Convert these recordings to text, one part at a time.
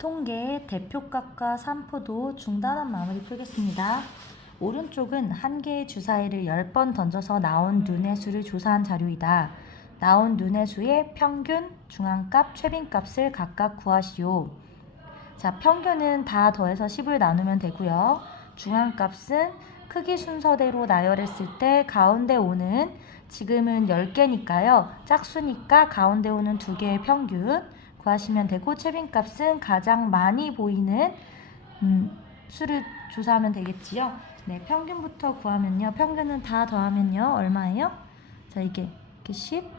통계의 대표값과 산포도 중단한 마무리 풀겠습니다. 오른쪽은 한 개의 주사위를 10번 던져서 나온 눈의 수를 조사한 자료이다. 나온 눈의 수의 평균, 중앙값, 최빈값을 각각 구하시오. 자, 평균은 다 더해서 10을 나누면 되고요. 중앙값은 크기 순서대로 나열했을 때 가운데 오는, 지금은 10개니까요. 짝수니까 가운데 오는 2개의 평균 구하시면 되고, 최빈값은 가장 많이 보이는 수를 조사하면 되겠지요. 네, 평균부터 구하면요. 평균은 다 더하면요. 얼마예요? 자, 이게 10,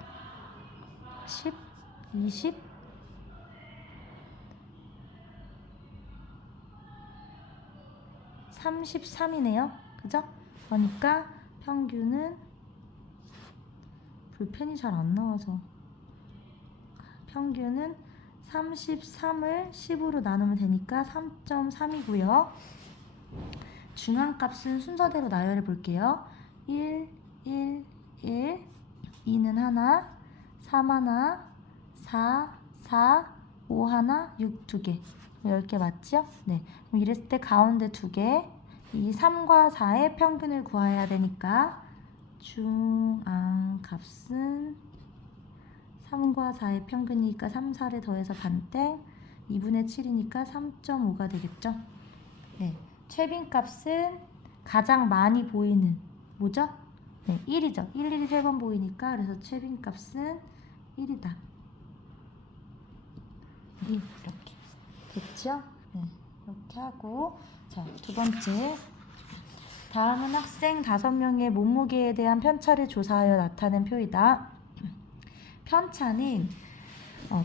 20, 33이네요. 그죠? 그러니까 평균은 볼펜이 잘 안 나와서 평균은 33을 10으로 나누면 되니까 3.3이고요. 중앙값은 순서대로 나열해 볼게요. 1, 1, 1, 2는 하나, 3 하나, 4, 4, 5 하나, 6 2개. 10개 맞죠? 네. 그럼 이랬을 때 가운데 2개, 이 3과 4의 평균을 구해야 되니까 중앙값은 3과 4의 평균이니까 3, 4를 더해서 반땡, 2분의 7이니까 3.5가 되겠죠? 네. 최빈값은 가장 많이 보이는 뭐죠? 네, 1이죠. 1이 3번 보이니까 그래서 최빈값은 1이다. 이렇게 됐죠? 네, 이렇게 하고 자, 두 번째. 다음은 학생 5명의 몸무게에 대한 편차를 조사하여 나타낸 표이다. 편차는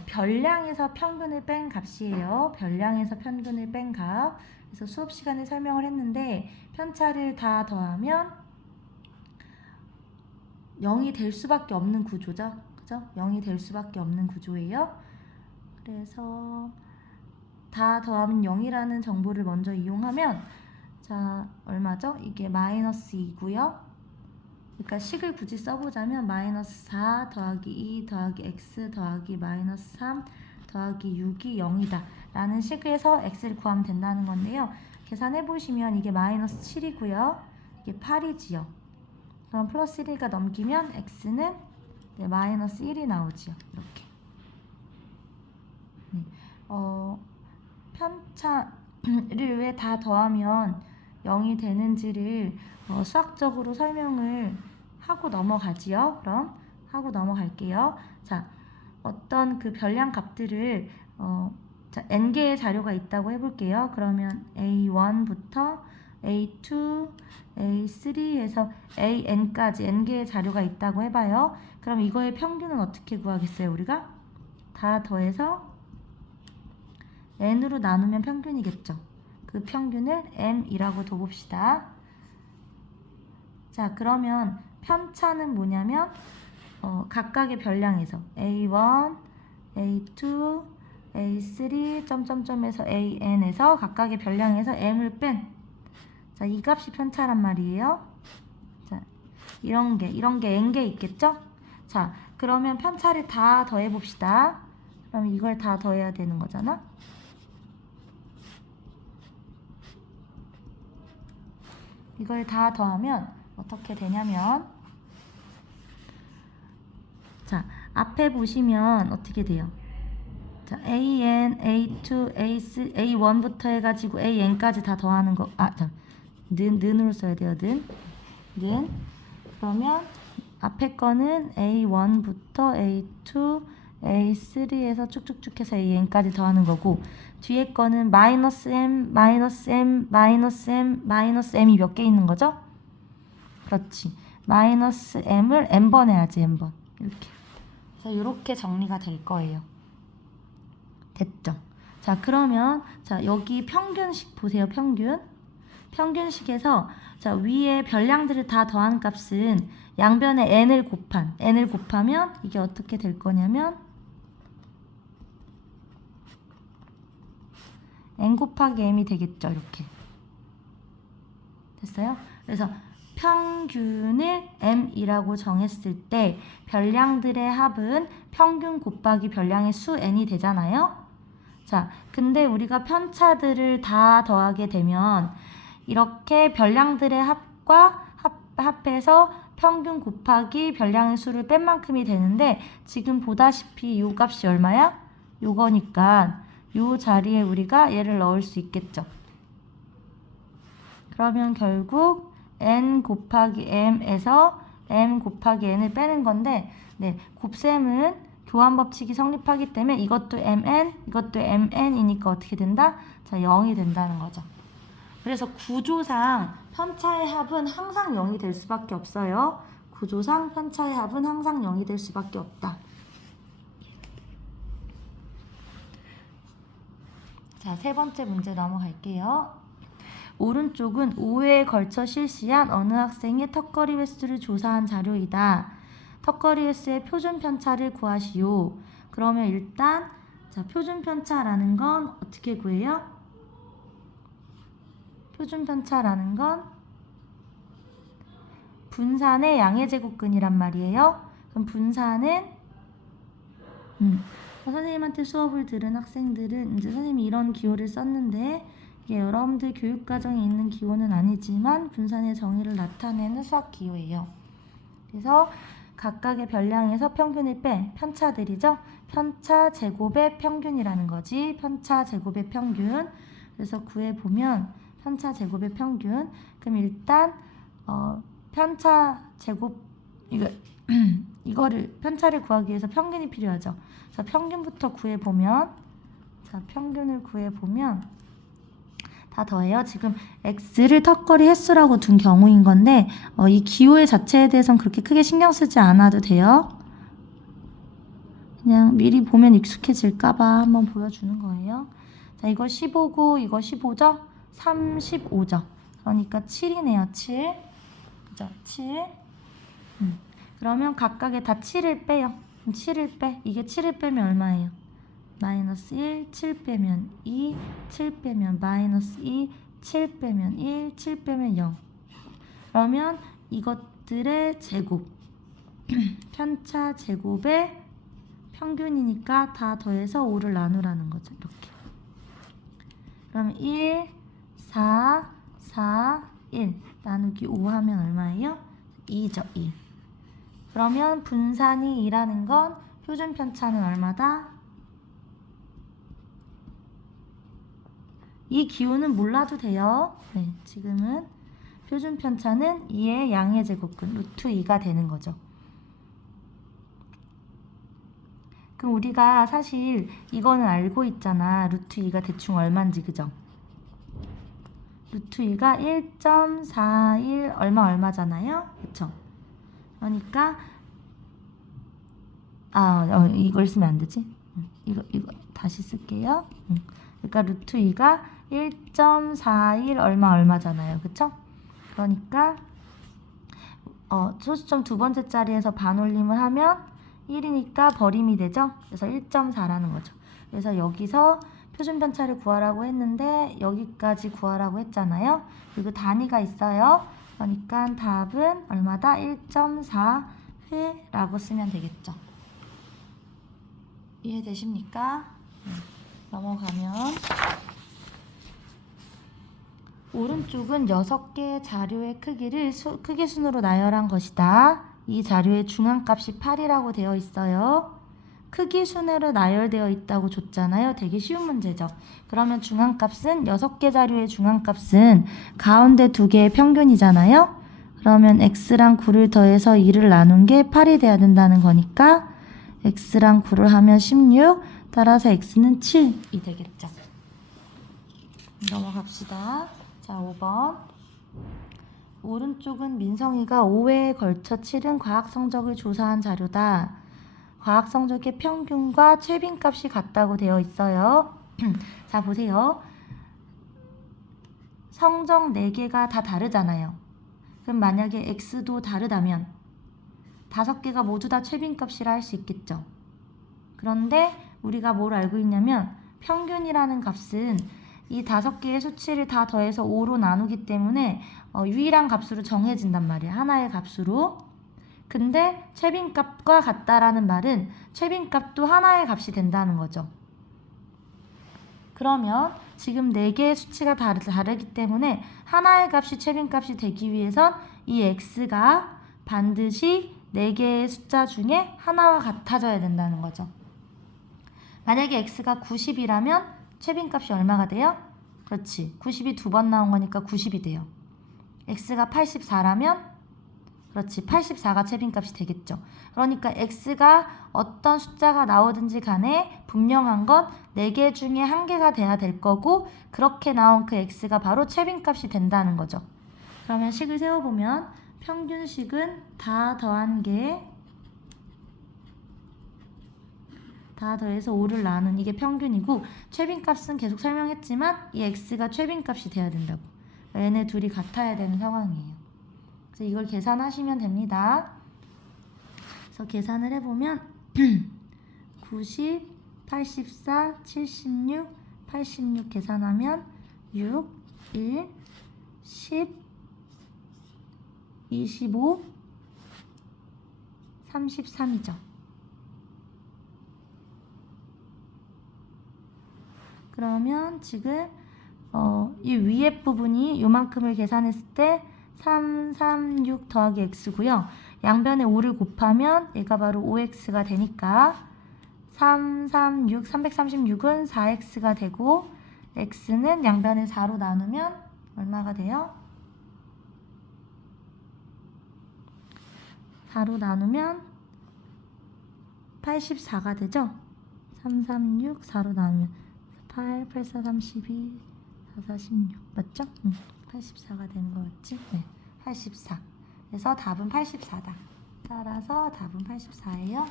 별량에서 평균을 뺀 값이에요. 별량에서 평균을 뺀 값. 그래서 수업 시간에 설명을 했는데 편차를 다 더하면 0이 될 수밖에 없는 구조죠. 그죠? 0이 될 수밖에 없는 구조예요. 그래서 다 더하면 0이라는 정보를 먼저 이용하면 자, 얼마죠? 이게 마이너스 2고요. 그러니까 식을 굳이 써보자면 마이너스 4 더하기 2 더하기 x 더하기 마이너스 3 더하기 6이 0이다 라는 식에서 x를 구하면 된다는 건데요. 계산해보시면 이게 마이너스 7이고요. 이게 8이지요. 그럼 플러스 1가 넘기면 x는 네, 마이너스 1이 나오지요. 이렇게. 네. 편차를 왜 다 더하면 0이 되는지를 수학적으로 설명을 하고 넘어가지요. 그럼 하고 넘어갈게요. 자, 어떤 그 별량 값들을 자, n개의 자료가 있다고 해볼게요. 그러면 A1부터 A2, A3에서 AN까지 n개의 자료가 있다고 해봐요. 그럼 이거의 평균은 어떻게 구하겠어요? 우리가 다 더해서 n으로 나누면 평균이겠죠. 그 평균을 m이라고 둬봅시다. 자, 그러면 편차는 뭐냐면 각각의 별량에서 A1, A2, A3, 점점점에서 AN에서 각각의 별량에서 m을 뺀 자, 이 값이 편차란 말이에요. 자, 이런 게 n개 있겠죠? 자, 그러면 편차를 다 더해봅시다. 그럼 이걸 다 더해야 되는 거잖아? 이걸 다 더하면 어떻게 되냐면 자, 앞에 보시면 어떻게 돼요? 자, AN, A2, A3, A1부터 해가지고 AN까지 다 더하는 거 는으로 써야 돼요. 는 그러면 앞에 거는 A1부터 A2, A3에서 쭉쭉쭉 해서 AN까지 더하는 거고 뒤에 거는 마이너스 M, 마이너스 M, 마이너스 M, 마이너스 M이 몇 개 있는 거죠? 그렇지. 마이너스 M을 N번 해야지, N번. 이렇게. 그래서 이렇게 정리가 될 거예요. 됐죠? 자, 그러면 자, 여기 평균식 보세요. 평균식에서 자, 위에 별량들을 다 더한 값은 양변에 n을 곱하면 이게 어떻게 될 거냐면 n 곱하기 m이 되겠죠. 이렇게. 됐어요? 그래서 평균을 m이라고 정했을 때 별량들의 합은 평균 곱하기 별량의 수 n이 되잖아요. 자, 근데 우리가 편차들을 다 더하게 되면 이렇게 별량들의 합해서 평균 곱하기 별량의 수를 뺀 만큼이 되는데 지금 보다시피 요 값이 얼마야? 요거니까 요 자리에 우리가 얘를 넣을 수 있겠죠. 그러면 결국 n 곱하기 m에서 m 곱하기 n을 빼는 건데 네, 곱셈은 교환 법칙이 성립하기 때문에 이것도 mn, 이것도 mn이니까 어떻게 된다? 자, 0이 된다는 거죠. 그래서 구조상 편차의 합은 항상 0이 될 수밖에 없어요. 구조상 편차의 합은 항상 0이 될 수밖에 없다. 자, 세 번째 문제 넘어갈게요. 오른쪽은 5회에 걸쳐 실시한 어느 학생의 턱걸이 횟수를 조사한 자료이다. 턱걸이 횟수의 표준 편차를 구하시오. 그러면 일단 자, 표준 편차라는 건 어떻게 구해요? 표준 편차라는 건 분산의 양의 제곱근이란 말이에요. 그럼 분산은 선생님한테 수업을 들은 학생들은 이제 선생님이 이런 기호를 썼는데 이게 여러분들 교육과정에 있는 기호는 아니지만 분산의 정의를 나타내는 수학 기호예요. 그래서 각각의 별량에서 평균을 빼 편차들이죠. 편차 제곱의 평균이라는 거지. 편차 제곱의 평균. 그래서 구해보면 편차 제곱의 평균. 그럼 일단 편차 제곱 이거를 편차를 구하기 위해서 평균이 필요하죠. 자, 평균부터 구해보면 자, 평균을 구해보면 다 더해요. 지금 x를 턱걸이 횟수라고 둔 경우인 건데 이 기호의 자체에 대해서는 그렇게 크게 신경 쓰지 않아도 돼요. 그냥 미리 보면 익숙해질까봐 한번 보여주는 거예요. 자, 이거 15고 이거 15죠? 35죠. 그러니까 7이네요. 7. 그죠? 7. 그러면 각각에 다 7을 빼요. 그럼 7을 빼. 이게 7을 빼면 얼마예요? 마이너스 1, 7 빼면 2, 7 빼면 마이너스 2, 7 빼면 1, 7 빼면 0. 그러면 이것들의 제곱 편차 제곱의 평균이니까 다 더해서 5를 나누라는 거죠. 이렇게. 그러면 1, 4, 4, 1 나누기 5 하면 얼마예요? 2죠. 2. 그러면 분산이 2라는 건 표준 편차는 얼마다? 이 기호는 몰라도 돼요. 네, 지금은 표준 편차는 2의 양의 제곱근 루트 2가 되는 거죠. 그럼 우리가 사실 이거는 알고 있잖아. 루트 2가 대충 얼마인지, 그죠? 루트 2가 1.41 얼마잖아요. 그쵸? 그러니까 이걸 쓰면 안 되지? 이거 다시 쓸게요. 그러니까 루트 2가 1.41 얼마잖아요. 그쵸? 그러니까 소수점 두 번째 자리에서 반올림을 하면 1이니까 버림이 되죠? 그래서 1.4라는 거죠. 그래서 여기서 표준 편차를 구하라고 했는데 여기까지 구하라고 했잖아요. 그리고 단위가 있어요. 그러니까 답은 얼마다? 1.4회라고 쓰면 되겠죠. 이해되십니까? 넘어가면 오른쪽은 6개의 자료의 크기를 크기 순으로 나열한 것이다. 이 자료의 중앙값이 8이라고 되어 있어요. 크기 순으로 나열되어 있다고 줬잖아요. 되게 쉬운 문제죠. 그러면 중앙값은 6개 자료의 중앙값은 가운데 2개의 평균이잖아요. 그러면 x랑 9를 더해서 2를 나눈 게 8이 돼야 된다는 거니까 x랑 9를 하면 16, 따라서 x는 7이 되겠죠. 넘어갑시다. 자, 5번. 오른쪽은 민성이가 5회에 걸쳐 치른 과학 성적을 조사한 자료다. 과학 성적의 평균과 최빈값이 같다고 되어 있어요. 자, 보세요. 성적 4개가 다 다르잖아요. 그럼 만약에 x도 다르다면 5개가 모두 다 최빈값이라 할 수 있겠죠. 그런데 우리가 뭘 알고 있냐면 평균이라는 값은 이 5개의 수치를 다 더해서 5로 나누기 때문에 유일한 값으로 정해진단 말이야. 하나의 값으로. 근데 최빈값과 같다라는 말은 최빈값도 하나의 값이 된다는 거죠. 그러면 지금 4개의 수치가 다르기 때문에 하나의 값이 최빈값이 되기 위해선 이 x가 반드시 4개의 숫자 중에 하나와 같아져야 된다는 거죠. 만약에 x가 90이라면 최빈값이 얼마가 돼요? 그렇지. 90이 2번 나온 거니까 90이 돼요. x가 84라면 그렇지. 84가 최빈값이 되겠죠. 그러니까 x가 어떤 숫자가 나오든지 간에 분명한 건 4개 중에 1개가 돼야 될 거고 그렇게 나온 그 x가 바로 최빈값이 된다는 거죠. 그러면 식을 세워보면 평균식은 다 더한 게 다 더해서 5를 나눈 이게 평균이고 최빈값은 계속 설명했지만 이 x가 최빈값이 돼야 된다고. 얘네 둘이 같아야 되는 상황이에요. 그래서 이걸 계산하시면 됩니다. 그래서 계산을 해보면 90, 84, 76, 86 계산하면 6, 1, 10, 25, 33이죠. 그러면 지금 이 위에 부분이 요만큼을 계산했을 때 336 더하기 x고요. 양변에 5를 곱하면 얘가 바로 5x가 되니까 336은 4x가 되고 x는 양변에 4로 나누면 얼마가 돼요? 4로 나누면 84가 되죠? 336 4로 나누면 8, 8, 4, 32, 4, 4, 16 맞죠? 84가 되는 거 같지? 네, 84. 그래서 답은 84다. 따라서 답은 84예요.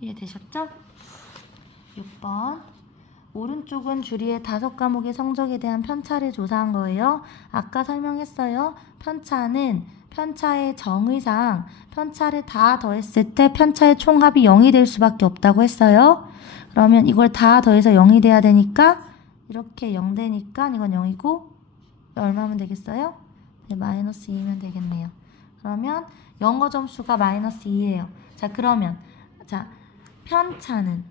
이해되셨죠? 6번. 오른쪽은 주리의 5과목의 성적에 대한 편차를 조사한 거예요. 아까 설명했어요. 편차는 편차의 정의상 편차를 다 더했을 때 편차의 총합이 0이 될 수밖에 없다고 했어요. 그러면 이걸 다 더해서 0이 돼야 되니까 이렇게 0 되니까 이건 0이고 얼마면 되겠어요? 네, 마이너스 2면 되겠네요. 그러면 영어 점수가 마이너스 2예요. 자, 그러면 자 편차는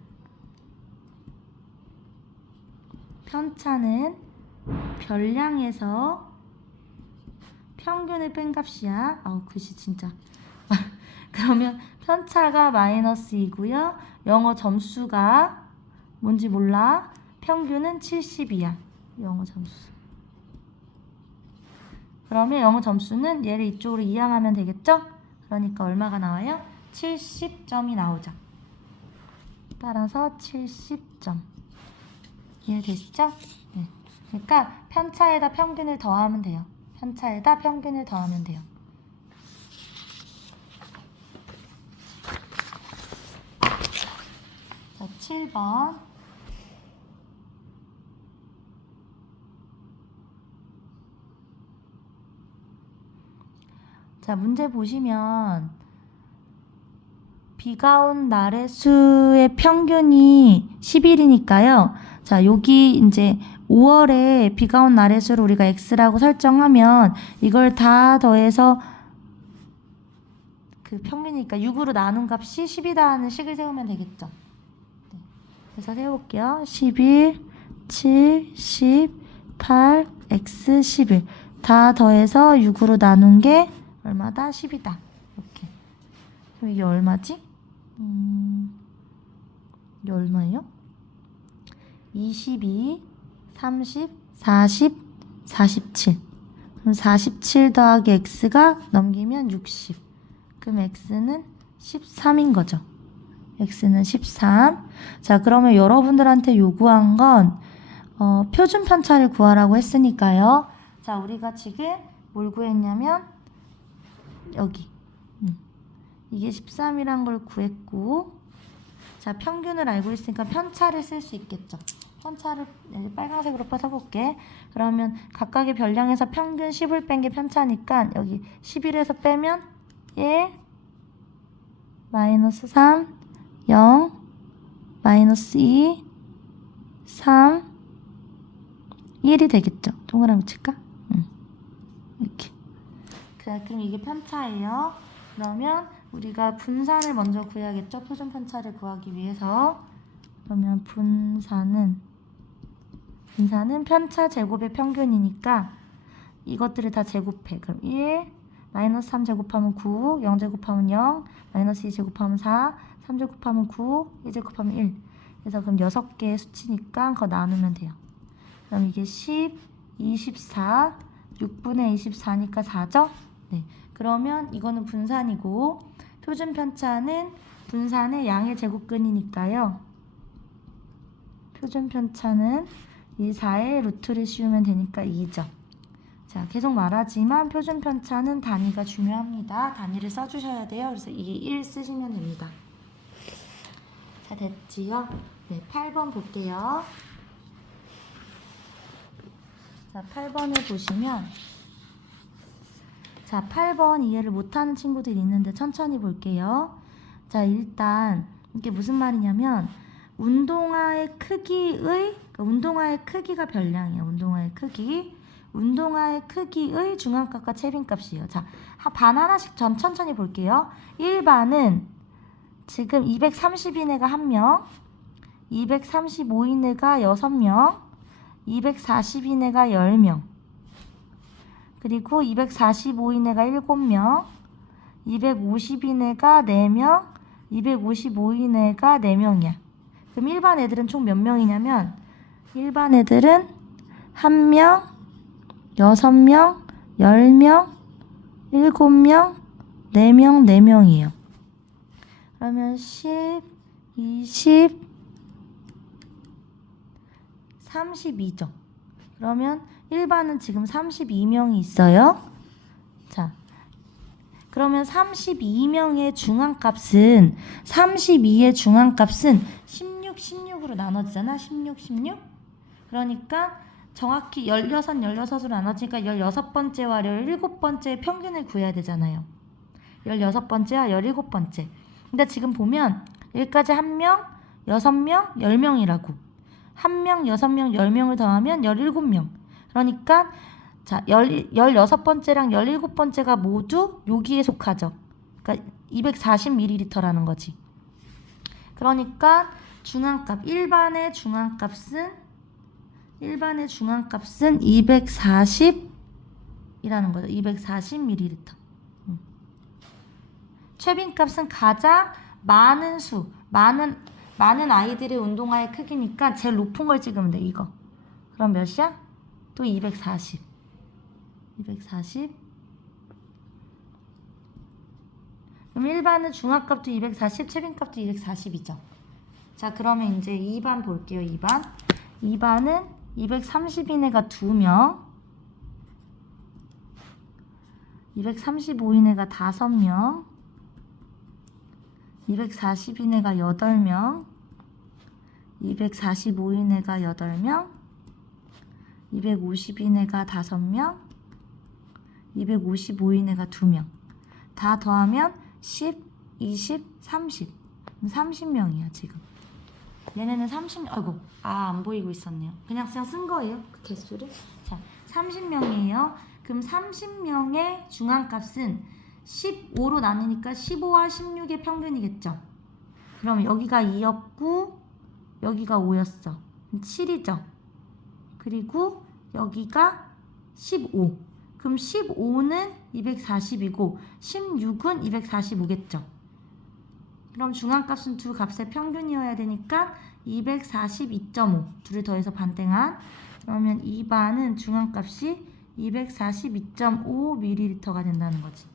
별량에서 평균을 뺀 값이야. 아우 글씨 진짜. 그러면 편차가 마이너스 2고요. 영어 점수가 뭔지 몰라. 평균은 70이야. 영어 점수. 그러면 영어 점수는 얘를 이쪽으로 이항하면 되겠죠? 그러니까 얼마가 나와요? 70점이 나오죠. 따라서 70점. 이해되시죠? 네. 그러니까 편차에다 평균을 더하면 돼요. 편차에다 평균을 더하면 돼요. 자, 7번. 자, 문제 보시면 비가 온 날의 수의 평균이 10일이니까요. 자, 여기 이제 5월에 비가 온 날의 수를 우리가 x라고 설정하면 이걸 다 더해서 그 평균이니까 6으로 나눈 값이 10이다 하는 식을 세우면 되겠죠. 네. 그래서 세워볼게요. 11, 7, 10, 8, x 11 다 더해서 6으로 나눈 게 얼마다? 10이다. 이렇게. 그럼 이게 얼마지? 이게 얼마예요? 22, 30, 40, 47. 그럼 47 더하기 x가 넘기면 60. 그럼 x는 13인 거죠. x는 13. 자, 그러면 여러분들한테 요구한 건 표준 편차를 구하라고 했으니까요. 자, 우리가 지금 뭘 구했냐면 여기. 이게 13이란 걸 구했고, 자, 평균을 알고 있으니까 편차를 쓸 수 있겠죠. 편차를 빨간색으로 써볼게. 그러면 각각의 별량에서 평균 10을 뺀 게 편차니까 여기 11에서 빼면 1, 마이너스 3, 0, 마이너스 2, 3, 1이 되겠죠. 동그라미 칠까? 이렇게. 그럼 이게 편차예요. 그러면 우리가 분산을 먼저 구해야겠죠. 표준 편차를 구하기 위해서. 그러면 분산은 분산은 편차 제곱의 평균이니까 이것들을 다 제곱해. 그럼 1, 마이너스 3 제곱하면 9, 0 제곱하면 0, 마이너스 2 제곱하면 4, 3 제곱하면 9, 1 제곱하면 1. 그래서 그럼 6개의 수치니까 그거 나누면 돼요. 그럼 이게 10, 24, 6분의 24니까 4죠? 네. 그러면 이거는 분산이고 표준 편차는 분산의 양의 제곱근이니까요. 표준 편차는 이 4의 루트를 씌우면 되니까 2죠. 자, 계속 말하지만 표준 편차는 단위가 중요합니다. 단위를 써주셔야 돼요. 그래서 이게 1 쓰시면 됩니다. 자, 됐지요? 네, 8번 볼게요. 자, 8번을 보시면 자, 8번 이해를 못하는 친구들이 있는데 천천히 볼게요. 자, 일단 이게 무슨 말이냐면 운동화의 운동화의 크기가 별량이에요. 운동화의 크기의 중앙값과 최빈값이에요. 자, 반 하나씩 천천히 볼게요. 1반은 지금 230인 애가 1명, 235인 애가 6명, 240인 애가 10명, 그리고 245인 애가 7명, 250인 애가 4명, 255인 애가 4명이야. 그럼 일반 애들은 총 몇 명이냐면 일반 애들은 1명, 6명, 10명, 7명, 4명, 4명이에요. 그러면 10, 20, 32죠. 그러면 일반은 지금 32명이 있어요. 자, 그러면 32명의 중앙값은 16으로 나눠지잖아. 16. 그러니까 정확히 16으로 나눠지니까 16번째와 17번째의 평균을 구해야 되잖아요. 16번째와 17번째. 근데 지금 보면 여기까지 1명, 6명, 10명이라고. 1명, 6명, 10명을 더하면 17명. 그러니까 자, 16번째랑 17번째가 모두 여기에 속하죠. 그러니까 240ml라는 거지. 그러니까 중앙값, 일반의 중앙값은 240이라는 거죠. 240ml. 최빈값은 가장 많은 많은 아이들의 운동화의 크기니까 제일 높은 걸 찍으면 돼, 이거. 그럼 몇이야? 또 240. 그럼 일반은 중앙값도 240, 최빈값도 240이죠. 자, 그러면 이제 2반 볼게요. 2반은 230인 애가 2명, 235인 애가 5명, 240인 애가 8명, 245인 애가 8명, 250인 애가 5명, 255인 애가 2명. 다 더하면 10, 20, 30. 30명이야, 지금. 얘네는 30명, 안 보이고 있었네요. 그냥 쓴 거예요, 그 개수를. 자, 30명이에요. 그럼 30명의 중앙값은 15로 나누니까 15와 16의 평균이겠죠. 그럼 여기가 2였고, 여기가 5였어. 7이죠. 그리고 여기가 15. 그럼 15는 240이고 16은 245겠죠. 그럼 중앙값은 두 값의 평균이어야 되니까 242.5. 둘을 더해서 반땡한. 그러면 2반은 중앙값이 242.5ml가 된다는 거지.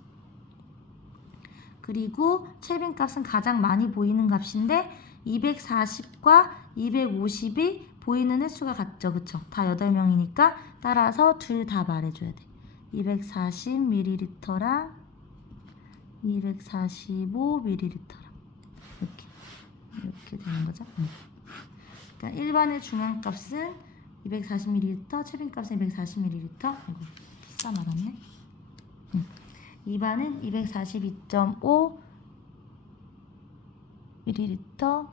그리고 최빈값은 가장 많이 보이는 값인데 240과 250이 보이는 횟수가 같죠. 그쵸? 다 8명이니까 따라서 둘 다 말해줘야 돼. 240ml랑 245ml랑 이렇게 되는 거죠. 그러니까 일반의 중앙값은 240ml, 최빈값은 240ml. 아이고, 비싸 나갔네. 2반은 242.5ml,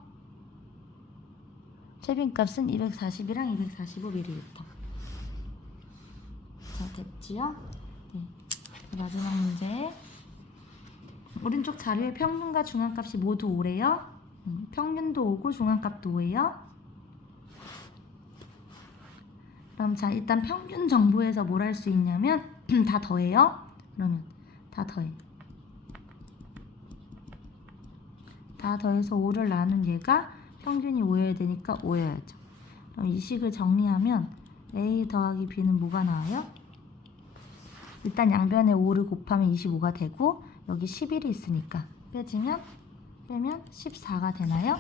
최빈값은 240이랑 245ml. 자, 됐지요? 네. 마지막 문제. 오른쪽 자료의 평균과 중앙값이 모두 5래요. 평균도 5고 중앙값도 5예요. 그럼 자, 일단 평균 정보에서 뭘 할 수 있냐면 다 더해요. 그러면 다 더해. 다 더해서 5를 나눈 얘가 평균이 5여야 되니까 5여야죠. 그럼 이 식을 정리하면 A 더하기 B는 뭐가 나와요? 일단 양변에 5를 곱하면 25가 되고 여기 11이 있으니까 빼면 14가 되나요?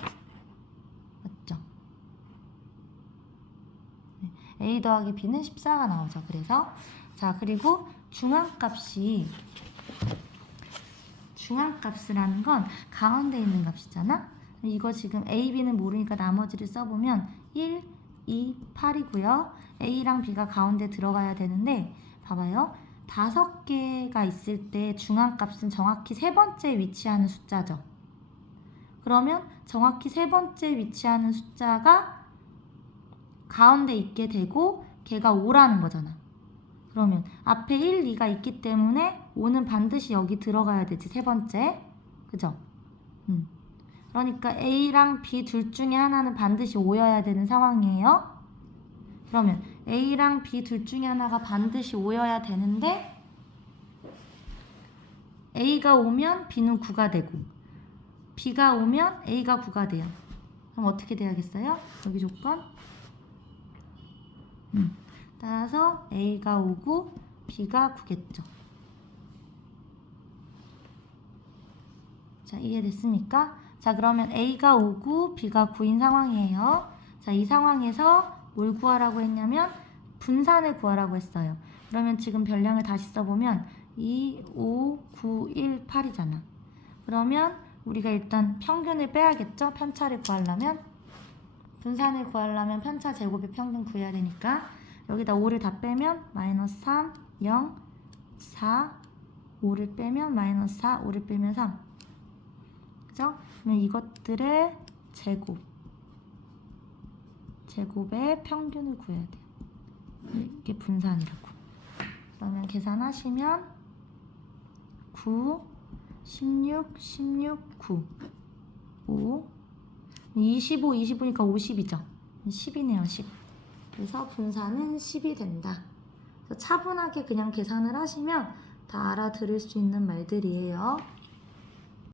맞죠? 네. A 더하기 B는 14가 나오죠. 그래서 자, 그리고 중앙값이라는 건 가운데 있는 값이잖아. 이거 지금 A, B는 모르니까 나머지를 써보면 1, 2, 8이고요. A랑 B가 가운데 들어가야 되는데 봐봐요. 5개가 있을 때 중앙값은 정확히 세 번째에 위치하는 숫자죠. 그러면 정확히 세 번째에 위치하는 숫자가 가운데 있게 되고 걔가 5라는 거잖아. 그러면 앞에 1, 2가 있기 때문에 5는 반드시 여기 들어가야 되지, 세 번째. 그죠? 그러니까 A랑 B 둘 중에 하나는 반드시 5여야 되는 상황이에요. 그러면 A랑 B 둘 중에 하나가 반드시 5여야 되는데 A가 오면 B는 9가 되고 B가 오면 A가 9가 돼요. 그럼 어떻게 돼야겠어요? 여기 조건 따라서 A가 5고 B가 9겠죠. 자, 이해됐습니까? 자, 그러면 A가 5고 B가 9인 상황이에요. 자, 이 상황에서 뭘 구하라고 했냐면 분산을 구하라고 했어요. 그러면 지금 별량을 다시 써보면 2, 5, 9, 1, 8이잖아. 그러면 우리가 일단 평균을 빼야겠죠? 편차를 구하려면 분산을 구하려면 편차 제곱의 평균 구해야 되니까 여기다 5를 다 빼면 마이너스 3, 0, 4, 5를 빼면 마이너스 4, 5를 빼면 3. 그죠? 그러면 이것들의 제곱의 평균을 구해야 돼요. 이게 분산이라고. 그러면 계산하시면 9, 16, 16, 9, 5, 25, 25니까 50이죠. 10이네요, 10. 그래서 분산은 10이 된다. 그래서 차분하게 그냥 계산을 하시면 다 알아들을 수 있는 말들이에요.